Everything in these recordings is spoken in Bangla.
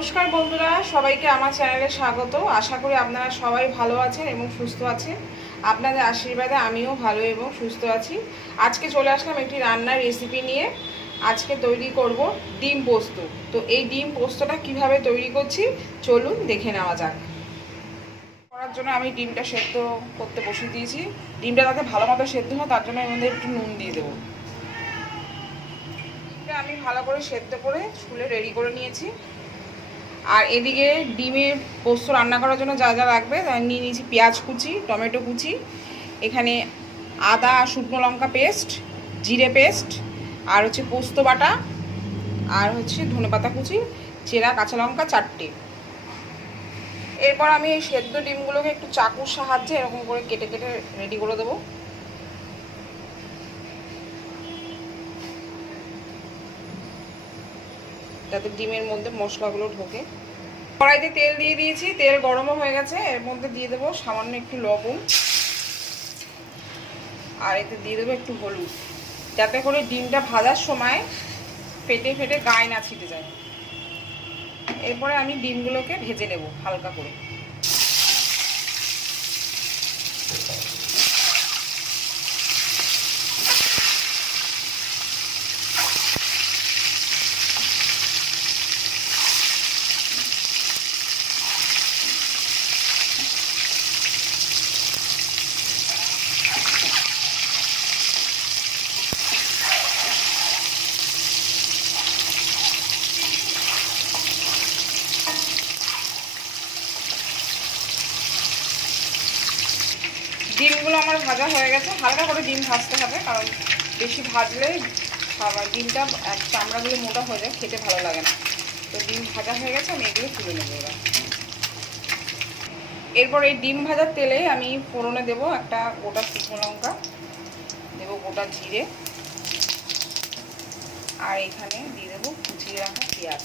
নমস্কার বন্ধুরা, সবাইকে আমার চ্যানেলে স্বাগত। আশা করি আপনারা সবাই ভালো আছেন এবং সুস্থ আছেন। আপনাদের আশীর্বাদে আমিও ভালো এবং সুস্থ আছি। আজকে চলে আসলাম একটি রান্নার রেসিপি নিয়ে। আজকে তৈরি করব ডিম পোস্ত। তো এই ডিম পোস্তটা কিভাবে তৈরি করছি চলুন দেখে নেওয়া যাক। করার জন্য আমি ডিমটা সেদ্ধ করতে বসিয়ে দিয়েছি। ডিমটা যাতে ভালো মতো সেদ্ধ হয় তার জন্য এর মধ্যে একটু নুন দিয়ে দেবো। ডিমটা আমি ভালো করে সেদ্ধ করে ছুলে রেডি করে নিয়েছি। আর এদিকে ডিমের পোস্ত রান্না করার জন্য যা যা লাগবে নিয়ে নিয়েছি পেঁয়াজ কুচি, টমেটো কুচি, এখানে আদা শুকনো লঙ্কা পেস্ট, জিরে পেস্ট, আর হচ্ছে পোস্ত বাটা, আর হচ্ছে ধনেপাতা কুচি, চেরা কাঁচা লঙ্কা 4টে। এরপর আমি এই সেদ্ধ ডিমগুলোকে একটু চাকুর সাহায্যে এরকম করে কেটে কেটে রেডি করে দেবো, যাতে ডিমের মধ্যে মশলাগুলো ঢোকে। কড়াইতে তেল দিয়ে দিয়েছি, তেল গরমও হয়ে গেছে। এর মধ্যে দিয়ে দেবো সামান্য একটু লবণ, আর এতে দিয়ে দেবো একটু হলুদ, যাতে করে ডিমটা ভাজার সময় ফেটে ফেটে গায়ে না ছিটে যায়। এরপরে আমি ডিমগুলোকে ভেজে নেব হালকা করে। ডিমগুলো আমার ভাজা হয়ে গেছে। হালকা করে ডিম ভাজতে হবে, কারণ বেশি ভাজলে ডিমটা চামড়াগুলো মোটা হয়ে যায়, খেতে ভালো লাগে না। তো ডিম ভাজা হয়ে গেছে, আমি এগুলো তুলে নেবো এবার। এরপর এই ডিম ভাজার তেলে আমি ফোড়নে দেবো একটা গোটা শুকনো লঙ্কা, দেবো গোটা জিরে, আর এখানে দিয়ে দেবো কুচিয়ে রাখা পেঁয়াজ।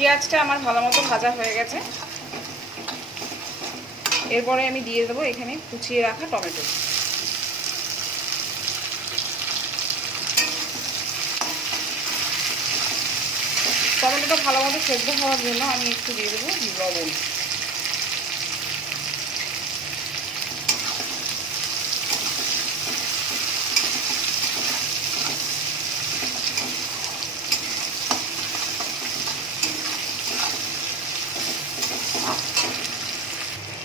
পেঁয়াজটা আমার ভালো মতো ভাজা হয়ে গেছে। এরপরে আমি দিয়ে দেবো এখানে কুচিয়ে রাখা টমেটো। টমেটোটা ভালো মতো সেদ্ধ হওয়ার জন্য আমি একটু দিয়ে দেবো লবণ।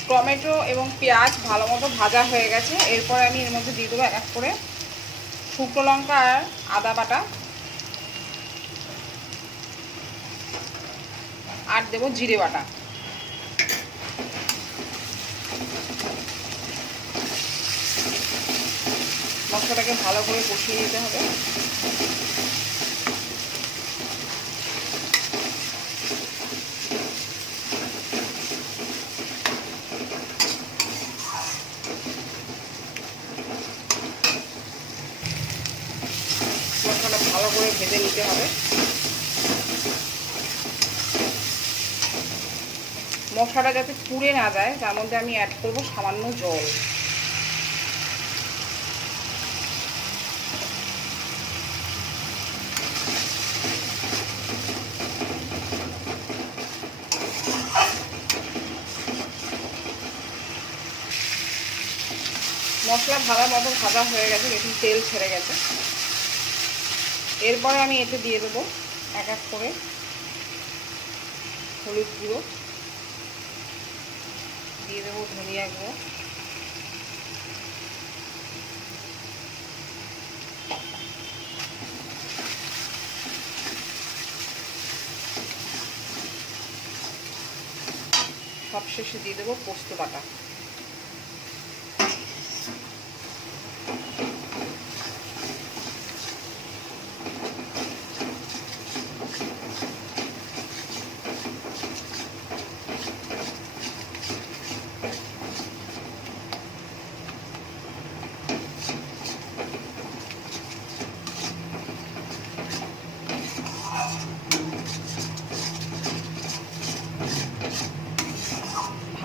টমেটো এবং পেঁয়াজ ভালো মতো ভাজা হয়ে গেছে। এরপর আমি এর মধ্যে দিয়ে দেবো এক এক করে শুকনো লঙ্কা আর আদা বাটা, আর দেবো জিরে বাটা। মশলাটাকে ভালো করে কষিয়ে নিতে হবে। মশলাটা ভালো করে ভেজে নিতে হবে। মশলাটা যাতে পুড়ে না যায় তার মধ্যে আমি অ্যাড করব সামান্য জল। মশলা ভালো মতো ভাজা হয়ে গেছে, দেখুন তেল ছেড়ে গেছে। এরপরে আমি এতে দিয়ে দেবো এক এক করে হলুদ গুঁড়ো, দিয়ে দেবো ধনিয়া গুঁড়ো, সবশেষে দিয়ে দেবো পোস্ত বাটা।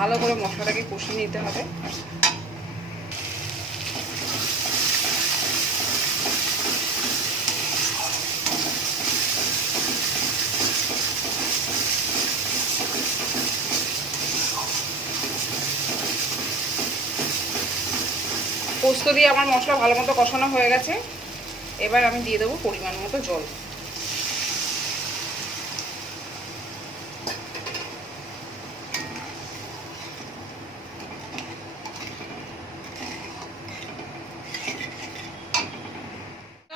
ভালো করে মশলাটাকে কষিয়ে নিতে হবে। পোস্ত দিয়ে আমার মশলা ভালো মতো কষানো হয়ে গেছে। এবার আমি দিয়ে দেবো পরিমাণ মতো জল।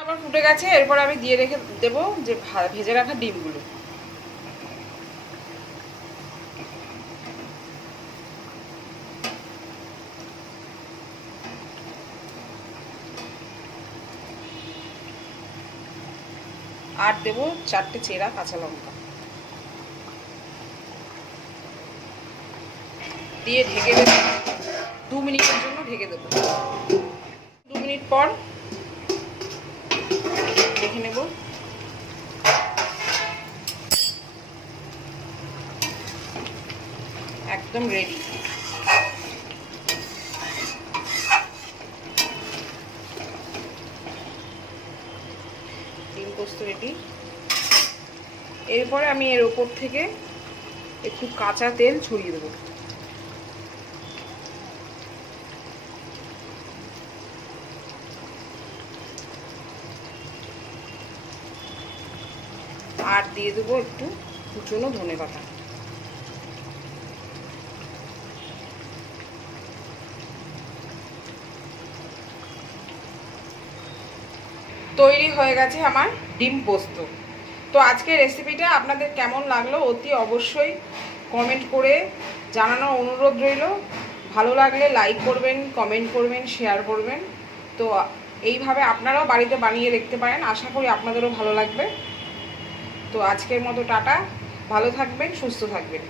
আবার ফুটে গেছে, এরপর আমি দিয়ে রেখে দেবো যে ভেজে রাখা ডিমগুলো। আর দেবো 4টে চেরা কাঁচা লঙ্কা দিয়ে ঢেকে দেবো। 2 মিনিটের জন্য ঢেকে দেবো। 2 মিনিট পর দেখে নেব। একদম রেডি। ডিম পোস্ত রেডি। এরপরে আমি এর উপর থেকে একটু কাঁচা তেল ছড়িয়ে দেবো। আর দিয়ে দেবো একটু কুচনো ধনেপাতা। তৈরি হয়ে গেছে আমার ডিম পোস্ত। তো আজকের রেসিপিটা আপনাদের কেমন লাগলো অতি অবশ্যই কমেন্ট করে জানানোর অনুরোধ রইল। ভালো লাগলে লাইক করবেন, কমেন্ট করবেন, শেয়ার করবেন। তো এইভাবে আপনারাও বাড়িতে বানিয়ে দেখতে পারেন, আশা করি আপনাদেরও ভালো লাগবে। তো আজকের মতো টাটা, ভালো থাকবেন, সুস্থ থাকবেন।